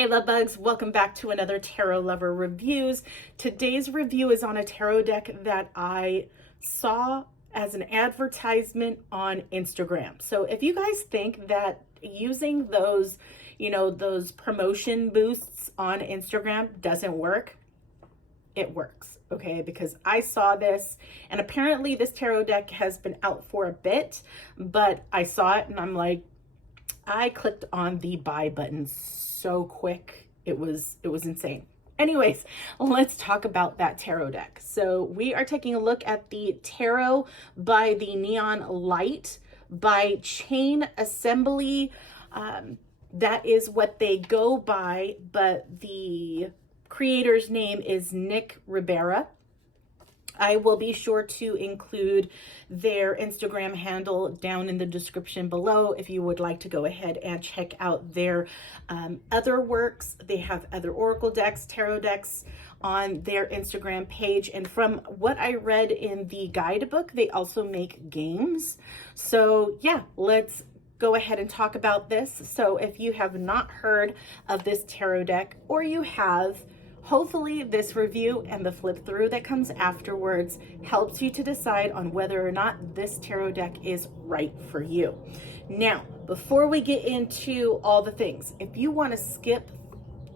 Hey love bugs, welcome back to another Tarot Lover Reviews. Today's review is on a tarot deck that I saw as an advertisement on Instagram. So if you guys think that using those, those promotion boosts on Instagram doesn't work, it works, okay? Because I saw this, and apparently this tarot deck has been out for a bit, but I saw it and I'm like, I clicked on the buy button so quick. It was insane. Anyways, let's talk about that tarot deck. So we are taking a look at the Tarot by the Neon Light by Chainassembly. That is what they go by, but the creator's name is Nick Ribera. I will be sure to include their Instagram handle down in the description below if you would like to go ahead and check out their other works. They have other oracle decks, tarot decks on their Instagram page. And from what I read in the guidebook, they also make games. So yeah, let's go ahead and talk about this. So if you have not heard of this tarot deck, or you have, hopefully this review and the flip through that comes afterwards helps you to decide on whether or not this tarot deck is right for you. Now, before we get into all the things, if you want to skip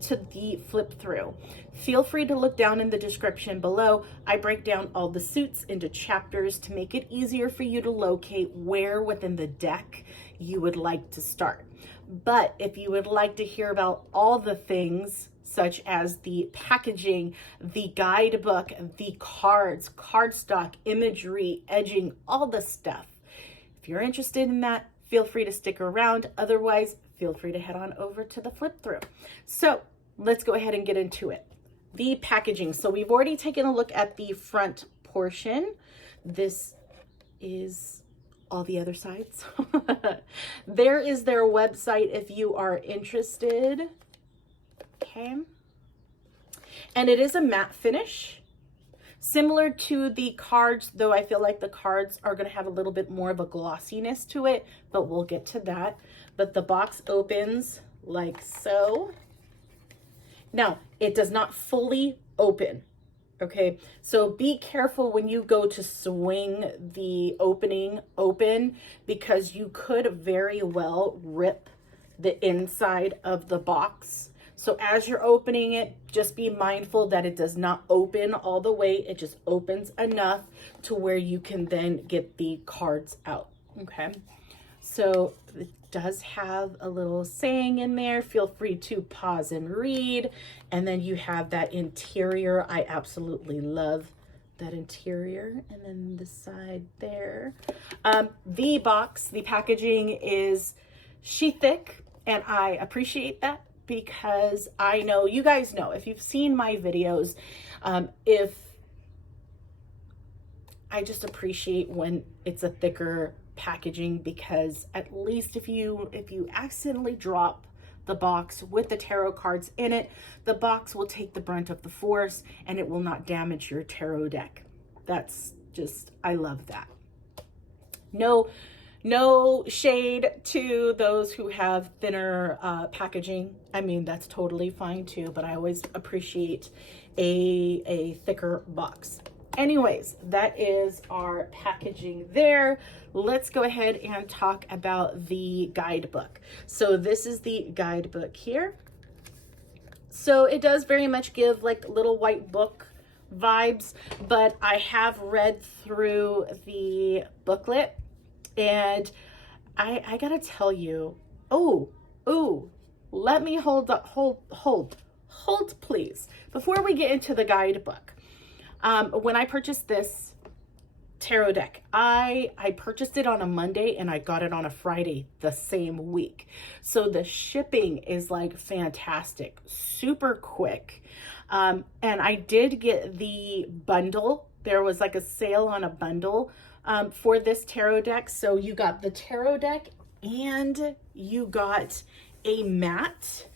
to the flip through, feel free to look down in the description below. I break down all the suits into chapters to make it easier for you to locate where within the deck you would like to start. But if you would like to hear about all the things, such as the packaging, the guidebook, the cards, cardstock, imagery, edging, all the stuff, if you're interested in that, feel free to stick around. Otherwise, feel free to head on over to the flip through. So let's go ahead and get into it. The packaging. So we've already taken a look at the front portion. This is all the other sides. There is their website if you are interested. Okay, and it is a matte finish, similar to the cards, though I feel like the cards are going to have a little bit more of a glossiness to it, but we'll get to that. But the box opens like so. Now, it does not fully open, okay? So be careful when you go to swing the opening open, because you could very well rip the inside of the box. So as you're opening it, just be mindful that it does not open all the way. It just opens enough to where you can then get the cards out, okay? So it does have a little saying in there. Feel free to pause and read. And then you have that interior. I absolutely love that interior. And then the side there. The box, the packaging is sheath thick, and I appreciate that, because I know, you guys know, if you've seen my videos, if I just appreciate when it's a thicker packaging, because at least if you accidentally drop the box with the tarot cards in it, the box will take the brunt of the force and it will not damage your tarot deck. That's just, I love that. No shade to those who have thinner packaging. I mean, that's totally fine too, but I always appreciate a thicker box. Anyways, that is our packaging there. Let's go ahead and talk about the guidebook. So this is the guidebook here. So it does very much give like little white book vibes, but I have read through the booklet, and I gotta tell you, let me hold please. Before we get into the guidebook, when I purchased this tarot deck, I purchased it on a Monday and I got it on a Friday the same week. So the shipping is like fantastic, super quick. And I did get the bundle. There was like a sale on a bundle for this tarot deck. So you got the tarot deck and you got a mat.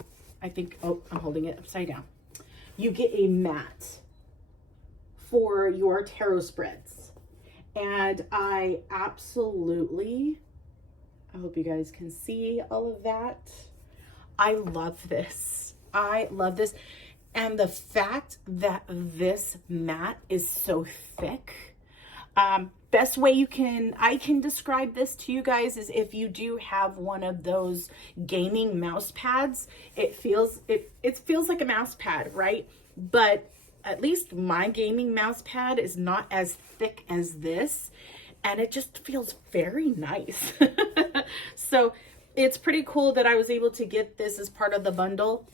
I think, oh, I'm holding it upside down. You get a mat for your tarot spreads. And I absolutely, I hope you guys can see all of that. I love this. I love this. And the fact that this mat is so thick, best way I can describe this to you guys is if you do have one of those gaming mouse pads, it feels like a mouse pad, right? But at least my gaming mouse pad is not as thick as this, and it just feels very nice. So it's pretty cool that I was able to get this as part of the bundle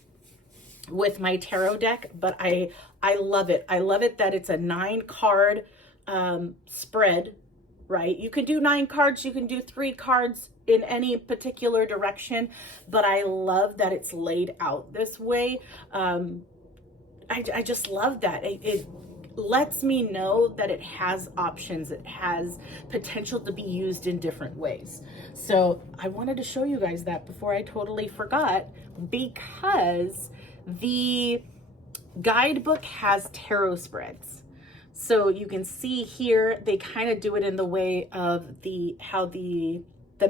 with my tarot deck, but I love it. I love it that it's a 9-card spread, right? You can do 9 cards, you can do 3 cards in any particular direction, but I love that it's laid out this way. I just love that. It lets me know that it has options. It has potential to be used in different ways. So I wanted to show you guys that before I totally forgot, because the guidebook has tarot spreads. So you can see here, they kind of do it in the way of how the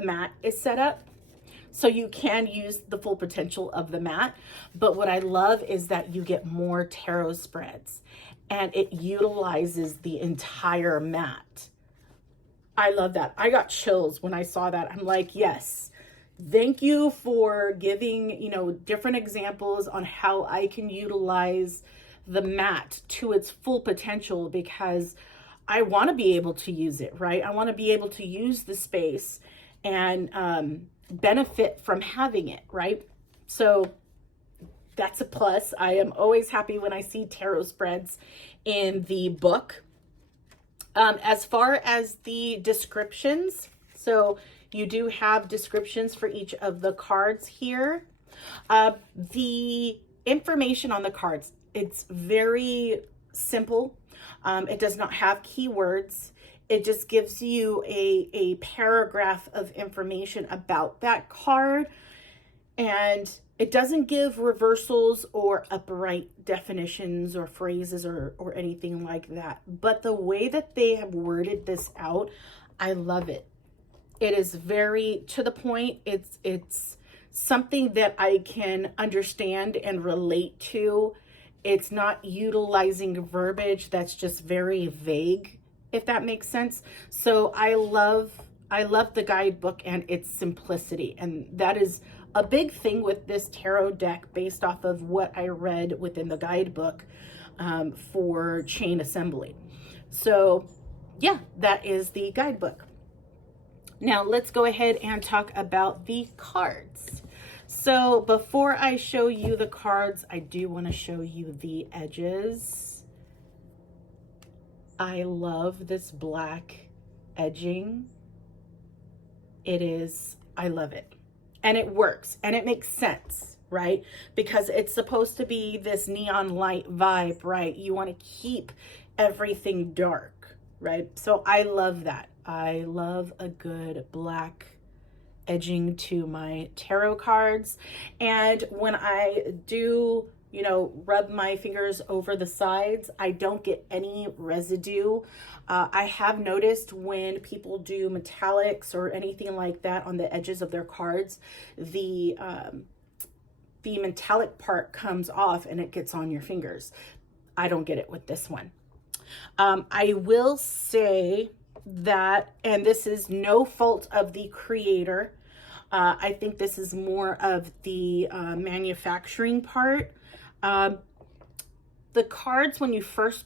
mat is set up. So you can use the full potential of the mat. But what I love is that you get more tarot spreads and it utilizes the entire mat. I love that. I got chills when I saw that. I'm like, yes, thank you for giving, different examples on how I can utilize the mat to its full potential, because I want to be able to use it, right? I want to be able to use the space and benefit from having it, right? So that's a plus. I am always happy when I see tarot spreads in the book. As far as the descriptions, so you do have descriptions for each of the cards here. The information on the cards, it's very simple. It does not have keywords. It just gives you a paragraph of information about that card. And it doesn't give reversals or upright definitions or phrases or anything like that. But the way that they have worded this out, I love it. It is very to the point. It's something that I can understand and relate to. It's not utilizing verbiage that's just very vague, if that makes sense. So I love the guidebook and its simplicity. And that is a big thing with this tarot deck based off of what I read within the guidebook for chain assembly. So yeah, that is the guidebook. Now let's go ahead and talk about the cards. So before I show you the cards, I do want to show you the edges. I love this black edging. I love it. And it works and it makes sense, right? Because it's supposed to be this neon light vibe, right? You want to keep everything dark, right? So I love that. I love a good black edging to my tarot cards. And when I do, rub my fingers over the sides, I don't get any residue. I have noticed when people do metallics or anything like that on the edges of their cards, the metallic part comes off and it gets on your fingers. I don't get it with this one. I will say that, and this is no fault of the creator, I think this is more of the manufacturing part. The cards, when you first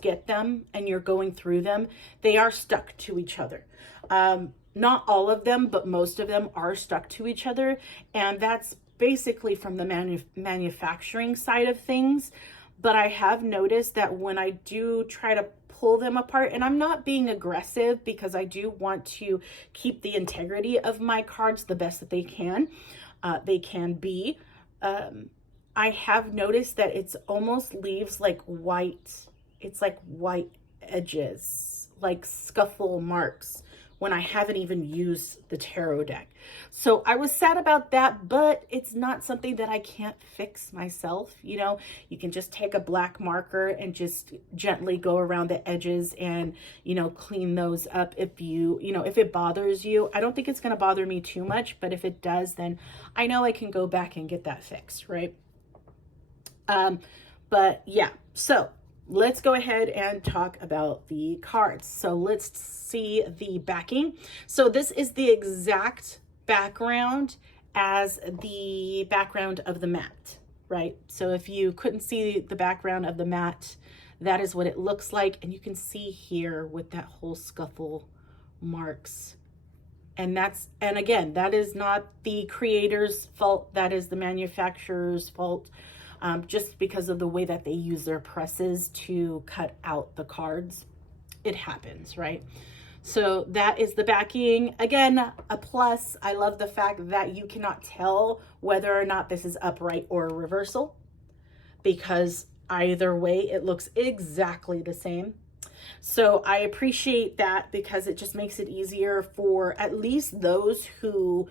get them and you're going through them, they are stuck to each other. Not all of them, but most of them are stuck to each other, and that's basically from the manufacturing side of things. But I have noticed that when I do try to pull them apart, and I'm not being aggressive because I do want to keep the integrity of my cards the best that they can be. I have noticed that it's almost leaves like white. It's like white edges, like scuffle marks when I haven't even used the tarot deck. So I was sad about that, but it's not something that I can't fix myself. You can just take a black marker and just gently go around the edges and, clean those up if if it bothers you. I don't think it's going to bother me too much, but if it does, then I know I can go back and get that fixed, right? But yeah, so let's go ahead and talk about the cards. So let's see the backing. So this is the exact background as the background of the mat, right? So if you couldn't see the background of the mat, that is what it looks like. And you can see here with that whole scuffle marks. And again, that is not the creator's fault. That is the manufacturer's fault. Just because of the way that they use their presses to cut out the cards. It happens, right? So that is the backing. Again, a plus. I love the fact that you cannot tell whether or not this is upright or reversal, because either way, it looks exactly the same. So I appreciate that, because it just makes it easier for at least those who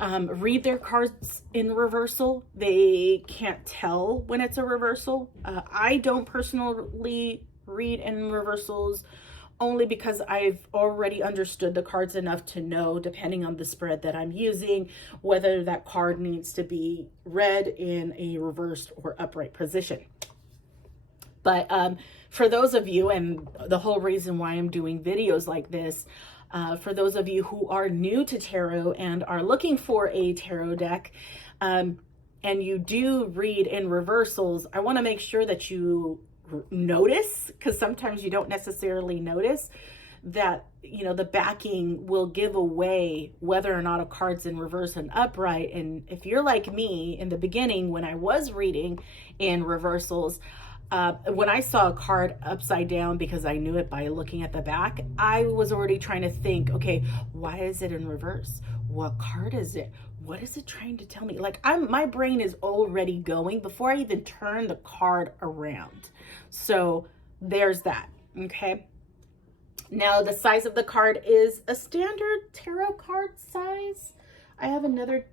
read their cards in reversal. They can't tell when it's a reversal. I don't personally read in reversals, only because I've already understood the cards enough to know, depending on the spread that I'm using, whether that card needs to be read in a reversed or upright position. But for those of you, and the whole reason why I'm doing videos like this, for those of you who are new to tarot and are looking for a tarot deck, and you do read in reversals, I want to make sure that you notice, because sometimes you don't necessarily notice that, you know, the backing will give away whether or not a card's in reverse and upright. And if you're like me in the beginning, when I was reading in reversals, when I saw a card upside down, because I knew it by looking at the back, I was already trying to think, okay, why is it in reverse? What card is it? What is it trying to tell me? Like, my brain is already going before I even turn the card around. So there's that. Okay. Now the size of the card is a standard tarot card size. I have another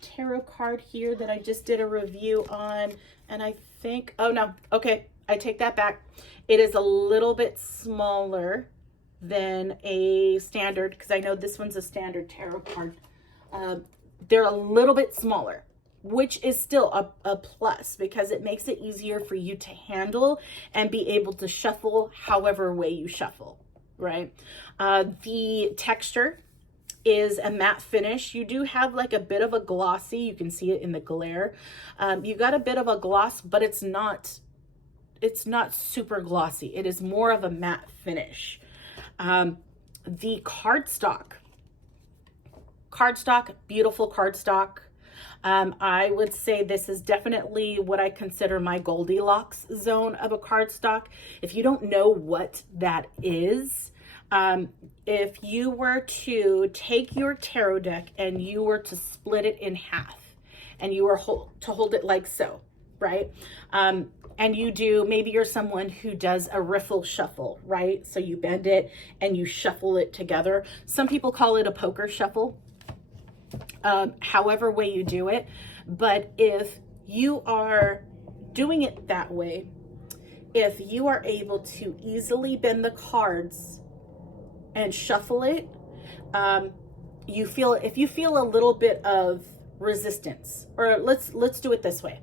tarot card here that I just did a review on, and I think, oh no, okay, I take that back. It is a little bit smaller than a standard, because I know this one's a standard tarot card. They're a little bit smaller, which is still a plus, because it makes it easier for you to handle and be able to shuffle however way you shuffle, right? The texture is a matte finish. You do have like a bit of a glossy, you can see it in the glare. You got a bit of a gloss, but it's not super glossy. It is more of a matte finish. The cardstock, beautiful cardstock. I would say this is definitely what I consider my Goldilocks zone of a cardstock. If you don't know what that is, if you were to take your tarot deck and you were to split it in half, and you were to hold it like so, right? And you do, maybe you're someone who does a riffle shuffle, right? So you bend it and you shuffle it together. Some people call it a poker shuffle, however way you do it. But if you are doing it that way, if you are able to easily bend the cards and shuffle it, if you feel a little bit of resistance, or let's do it this way.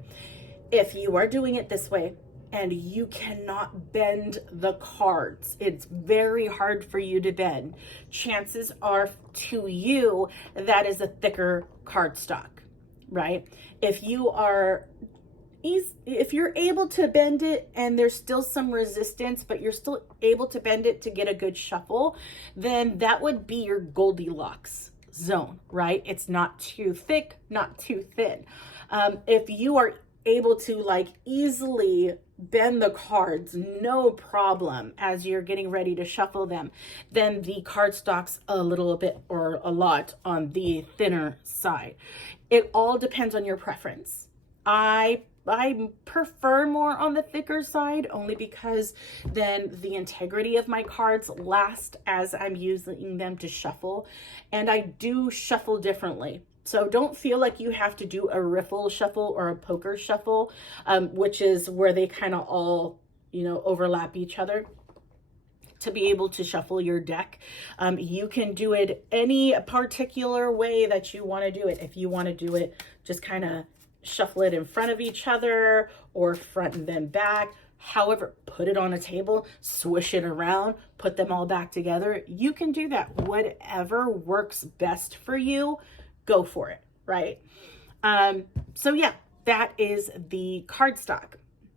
If you are doing it this way and you cannot bend the cards, it's very hard for you to bend, chances are to you that is a thicker cardstock, right? If you're able to bend it and there's still some resistance, but you're still able to bend it to get a good shuffle, then that would be your Goldilocks zone, right? It's not too thick, not too thin. If you are able to like easily bend the cards, no problem, as you're getting ready to shuffle them, then the cardstock's a little bit or a lot on the thinner side. It all depends on your preference. I prefer more on the thicker side, only because then the integrity of my cards last as I'm using them to shuffle, and I do shuffle differently. So don't feel like you have to do a riffle shuffle or a poker shuffle, which is where they kind of all, overlap each other, to be able to shuffle your deck. You can do it any particular way that you want to do it. If you want to do it just kind of, shuffle it in front of each other or front and then back. However, put it on a table, swish it around, put them all back together. You can do that. Whatever works best for you, go for it, right? So yeah, that is the cardstock.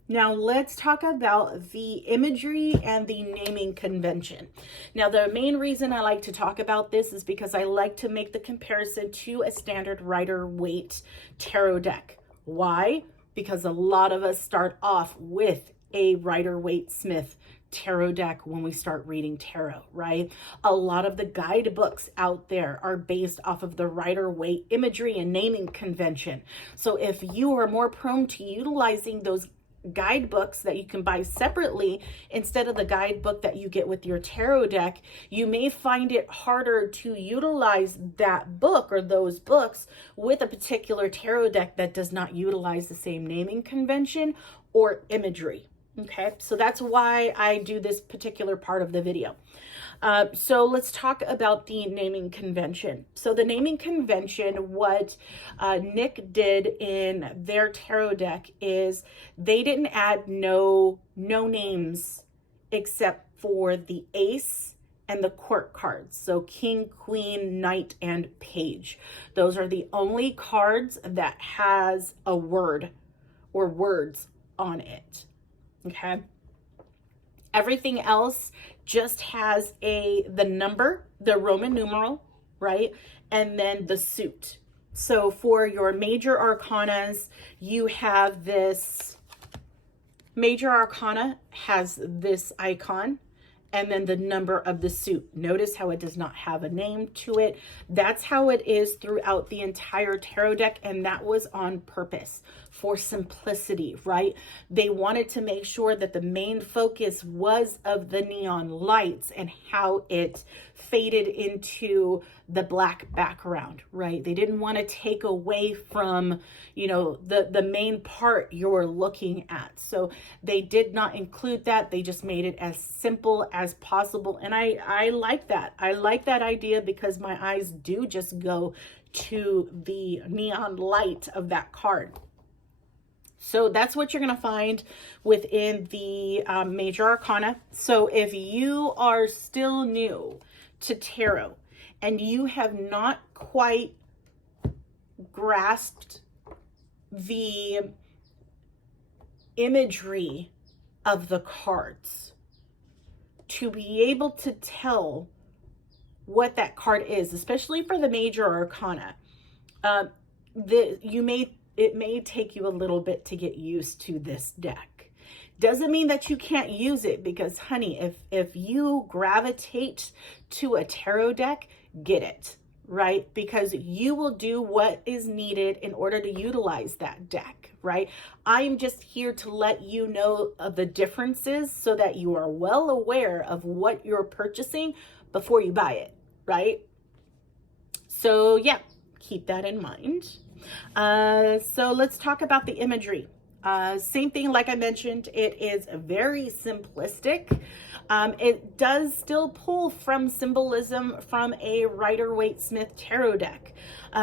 Now let's talk about the imagery and the naming convention. Now the main reason I like to talk about this is because I like to make the comparison to a standard Rider-Waite tarot deck. Why? Because a lot of us start off with a Rider-Waite Smith tarot deck when we start reading tarot, right? A lot of the guidebooks out there are based off of the Rider-Waite imagery and naming convention. So if you are more prone to utilizing those guidebooks that you can buy separately instead of the guidebook that you get with your tarot deck, you may find it harder to utilize that book or those books with a particular tarot deck that does not utilize the same naming convention or imagery. Okay, so that's why I do this particular part of the video. So let's talk about the naming convention. So the naming convention, what Nick did in their tarot deck is they didn't add no names except for the ace and the court cards. So king, queen, knight, and page. Those are the only cards that has a word or words on it. Okay. Everything else just has the number, the Roman numeral, right? And then the suit. So for your major arcanas, you have this major arcana has this icon and then the number of the suit. Notice how it does not have a name to it. That's how it is throughout the entire tarot deck, and that was on purpose for simplicity, right? They wanted to make sure that the main focus was of the neon lights and how it faded into the black background, right? They didn't want to take away from, you know, the main part you're looking at. So they did not include that. They just made it as simple as possible. And I like that. I like that idea because my eyes do just go to the neon light of that card. So that's what you're going to find within the major arcana. So if you are still new to tarot and you have not quite grasped the imagery of the cards to be able to tell what that card is, especially for the major arcana, it may take you a little bit to get used to this deck. Doesn't mean that you can't use it, because honey, if you gravitate to a tarot deck, get it, right? Because you will do what is needed in order to utilize that deck, right? I'm just here to let you know of the differences so that you are well aware of what you're purchasing before you buy it, right? So yeah, keep that in mind. So let's talk about the imagery. Same thing, like I mentioned, it is very simplistic. It does still pull from symbolism from a Rider-Waite Smith tarot deck.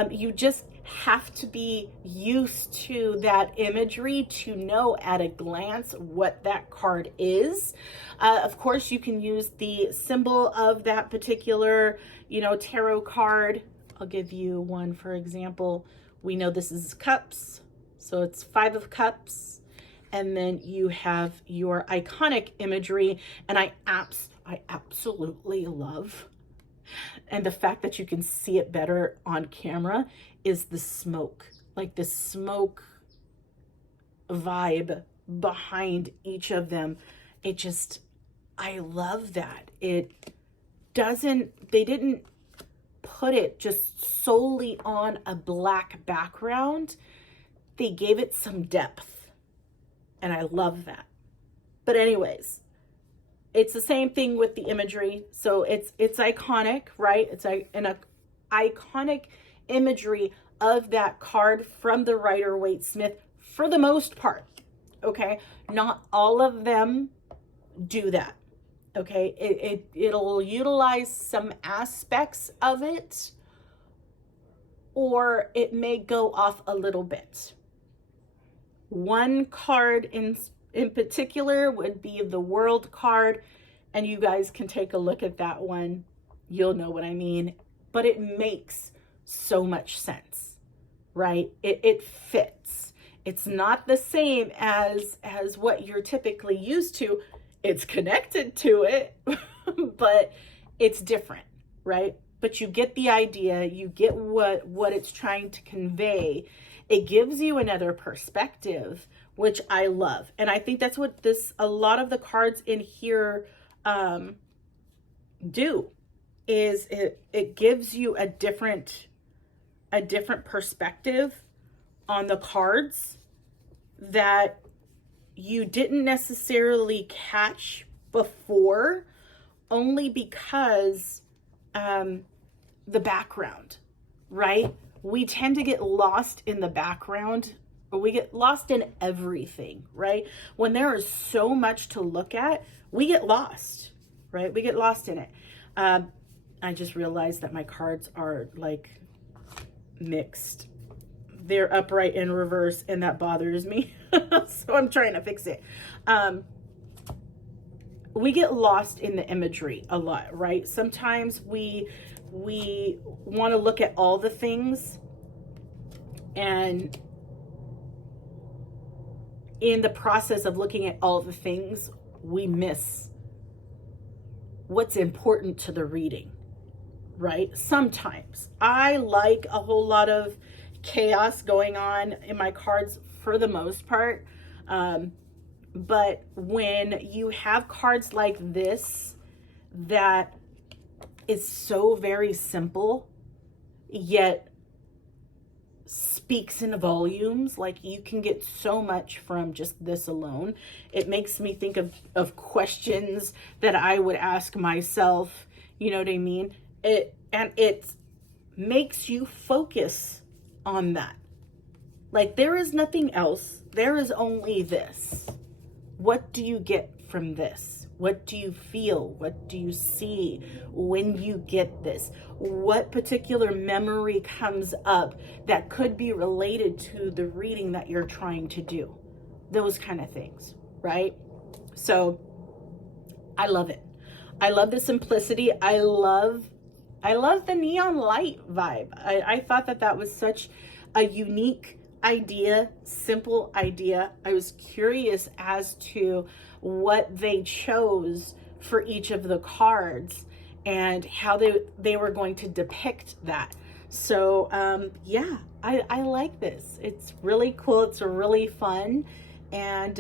You just have to be used to that imagery to know at a glance what that card is. Of course, you can use the symbol of that particular, tarot card. I'll give you one, for example. We know this is cups, so it's 5 of cups. And then you have your iconic imagery, and I absolutely love, and the fact that you can see it better on camera, is the smoke, like the smoke vibe behind each of them. I love that. They didn't put it just solely on a black background. They gave it some depth. And I love that. But anyways, it's the same thing with the imagery. So it's iconic, right? It's an iconic imagery of that card from the Rider-Waite Smith for the most part, okay? Not all of them do that, okay? It'll utilize some aspects of it, or it may go off a little bit. One card in particular would be the World card, and you guys can take a look at that one. You'll know what I mean, but it makes so much sense, right? It fits. It's not the same as what you're typically used to. It's connected to it, but it's different, right? But you get the idea, you get what it's trying to convey. It gives you another perspective, which I love. And I think that's what a lot of the cards in here do, is it gives you a different perspective on the cards that you didn't necessarily catch before, only because the background, right? We tend to get lost in the background, or we get lost in everything, right? When there is so much to look at, we get lost, right? We get lost in it. I just realized that my cards are like mixed. They're upright and reverse, and that bothers me. So I'm trying to fix it. We get lost in the imagery a lot, right? Sometimes we want to look at all the things, and in the process of looking at all the things, we miss what's important to the reading, right? Sometimes I like a whole lot of chaos going on in my cards for the most part. But when you have cards like this that is so very simple, yet speaks in volumes, like you can get so much from just this alone. It makes me think of questions that I would ask myself, you know what I mean? It makes you focus on that. Like, there is nothing else. There is only this. What do you get from this? What do you feel? What do you see when you get this? What particular memory comes up that could be related to the reading that you're trying to do? Those kind of things, right? So I love it. I love the simplicity. I love the neon light vibe. I thought that was such a unique idea, simple idea. I was curious as to what they chose for each of the cards and how they were going to depict that. So yeah, I like this. It's really cool. It's really fun. And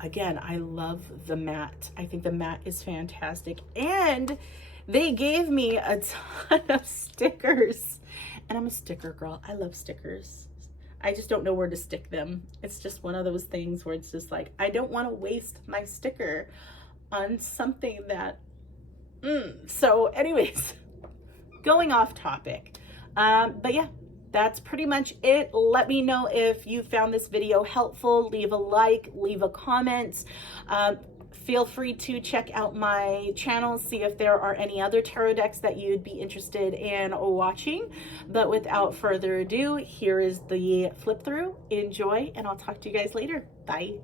again, I love the mat. I think the mat is fantastic. And they gave me a ton of stickers. And I'm a sticker girl. I love stickers. I just don't know where to stick them. It's just one of those things where it's just like, I don't want to waste my sticker on something that, So anyways, going off topic. But yeah, that's pretty much it. Let me know if you found this video helpful. Leave a like, leave a comment. Feel free to check out my channel, see if there are any other tarot decks that you'd be interested in watching. But without further ado, here is the flip through. Enjoy, and I'll talk to you guys later. Bye.